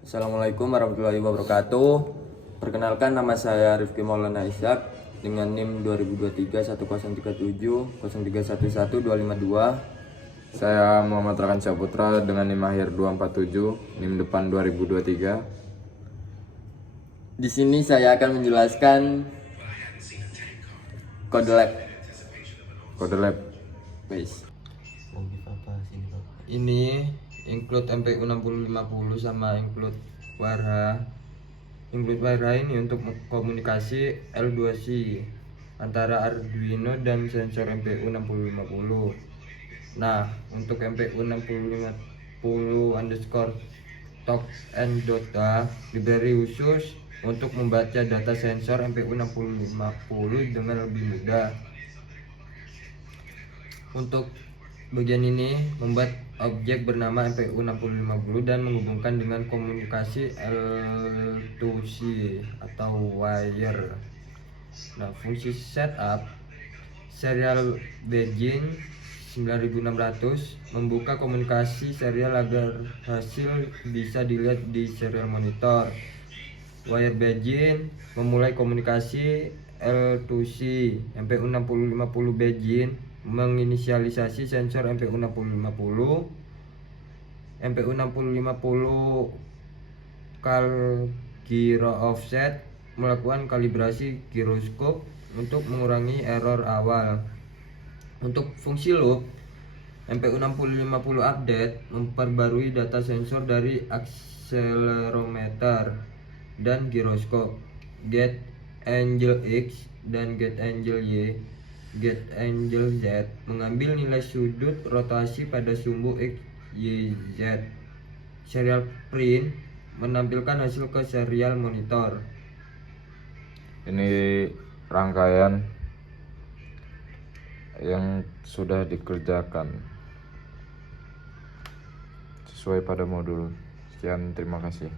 Assalamualaikum warahmatullahi wabarakatuh. Perkenalkan, nama saya Rifki Maulana Ishak dengan NIM 2023 1037 0311 252. Saya Muhammad Rakan Saputra dengan NIM akhir 247, NIM depan 2023. Di sini saya akan menjelaskan kode lab. Kode lab. Guys. Ini include MPU 6050 sama include WRH. Include WRH ini untuk komunikasi L2C antara Arduino dan sensor MPU 6050. Nah, untuk MPU 6050 underscore talk and data library khusus untuk membaca data sensor MPU 6050 dengan lebih mudah. Untuk bagian ini membuat objek bernama MPU 6050 dan menghubungkan dengan komunikasi L2C atau wire. Nah, fungsi setup serial begin 9600 membuka komunikasi serial agar hasil bisa dilihat di serial monitor. Wire begin memulai komunikasi L2C. MPU 6050 begin menginisialisasi sensor MPU 6050. MPU 6050 kal gyro offset melakukan kalibrasi giroskop untuk mengurangi error awal. Untuk fungsi loop, MPU 6050 update memperbarui data sensor dari akselerometer dan giroskop. Get Angel X dan Get Angel Y, Get Angel Z mengambil nilai sudut rotasi pada sumbu X, Y, Z. Serial print menampilkan hasil ke serial monitor. Ini rangkaian yang sudah dikerjakan sesuai pada modul. Sekian, terima kasih.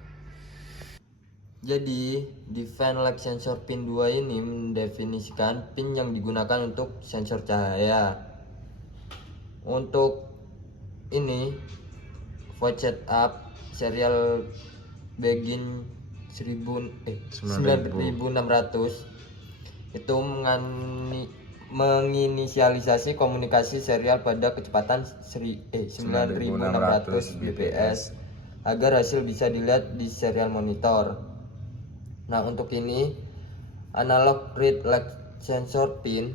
Jadi, Define Lab Sensor Pin 2 ini mendefinisikan pin yang digunakan untuk sensor cahaya. Untuk ini, void setup serial begin 9600 itu menginisialisasi komunikasi serial pada kecepatan 9600 bps agar hasil bisa dilihat di serial monitor. Nah, untuk ini analog read lag sensor pin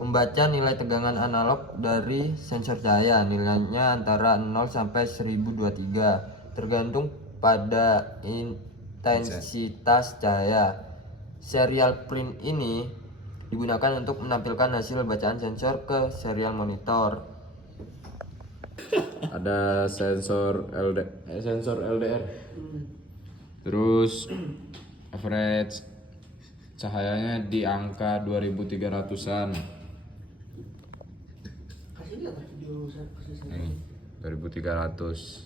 membaca nilai tegangan analog dari sensor cahaya. Nilainya antara 0 sampai 1023 tergantung pada intensitas cahaya. Serial print ini digunakan untuk menampilkan hasil bacaan sensor ke serial monitor. Ada sensor LDR. Terus average cahayanya di angka 2300-an. Nih, 2300.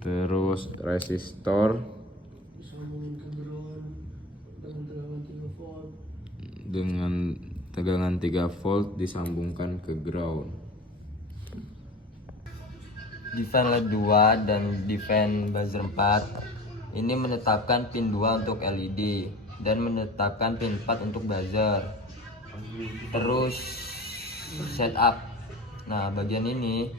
Terus resistor dengan tegangan 3 volt disambungkan ke ground. Define Lab 2 dan Define Buzzer 4 ini menetapkan pin 2 untuk LED dan menetapkan pin 4 untuk buzzer. Terus setup. Nah, bagian ini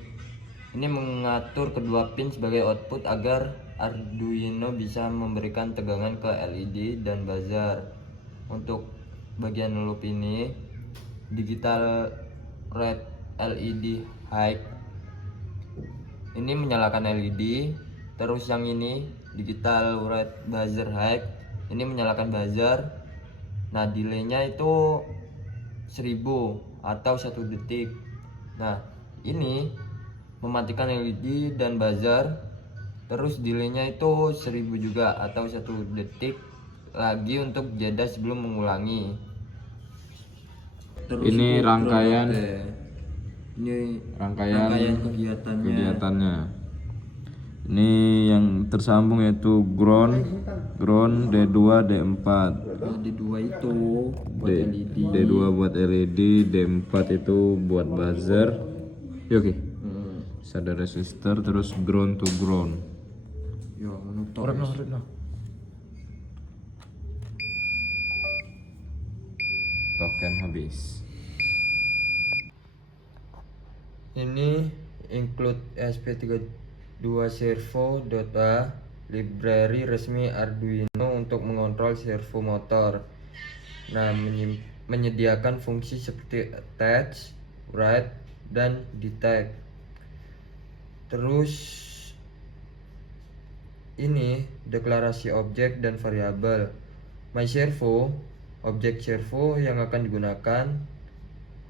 mengatur kedua pin sebagai output agar Arduino bisa memberikan tegangan ke LED dan buzzer. Untuk bagian loop ini digital red LED high ini menyalakan LED. Terus yang ini digital red buzzer high ini menyalakan buzzer. Nah, delaynya itu 1000 atau 1 detik. Nah, ini mematikan LED dan buzzer. Terus delaynya itu 1000 juga atau 1 detik lagi untuk jeda sebelum mengulangi. Terus Ini rangkaian kegiatannya. Ini yang tersambung yaitu ground D2 D4. D2 itu buat LED. D2 buat LED, D4 itu buat buzzer. Ya, oke. Shader resistor, terus ground to ground. Yo, menutup. Token habis. Ini include SP32 servo Dota library resmi Arduino untuk mengontrol servo motor. Nah, menyediakan fungsi seperti attach, write, dan detect. Terus ini deklarasi objek dan variabel. MyServo, objek servo yang akan digunakan.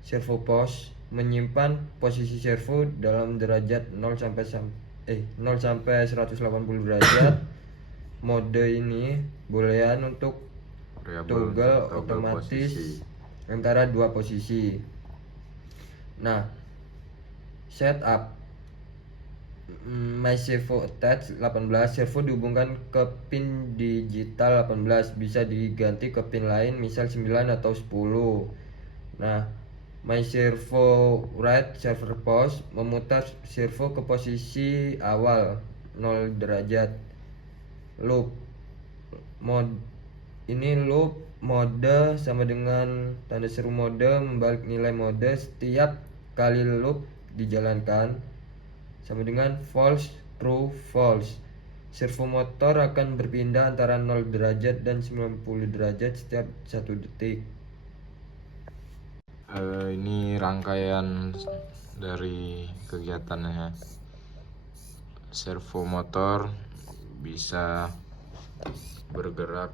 Servo pos menyimpan posisi servo dalam derajat 0 sampai 180 derajat. Mode ini boolean untuk toggle otomatis posisi. antara dua posisi. Nah, setup MyServo attach 18, servo dihubungkan ke pin digital 18, bisa diganti ke pin lain misal 9 atau 10. Nah, MyServo write server pos memutar servo ke posisi awal 0 derajat. Loop mode sama dengan tanda seru mode membalik nilai mode setiap kali loop dijalankan, sama dengan false true false. Servo motor akan berpindah antara 0 derajat dan 90 derajat setiap 1 detik. Ini rangkaian dari kegiatannya. Servo motor bisa bergerak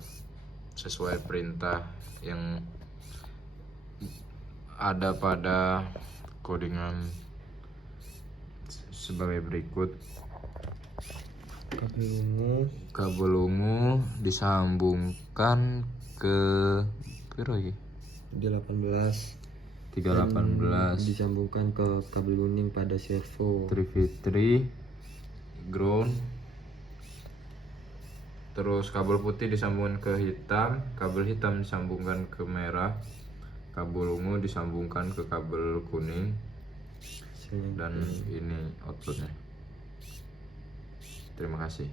sesuai perintah yang ada pada codingan sebagai berikut. Kabel ungu disambungkan ke piro iki? 318 disambungkan ke kabel kuning pada servo. 3v3 ground. Terus kabel putih disambungkan ke hitam, kabel hitam disambungkan ke merah, kabel ungu disambungkan ke kabel kuning, dan ini outputnya. Terima kasih.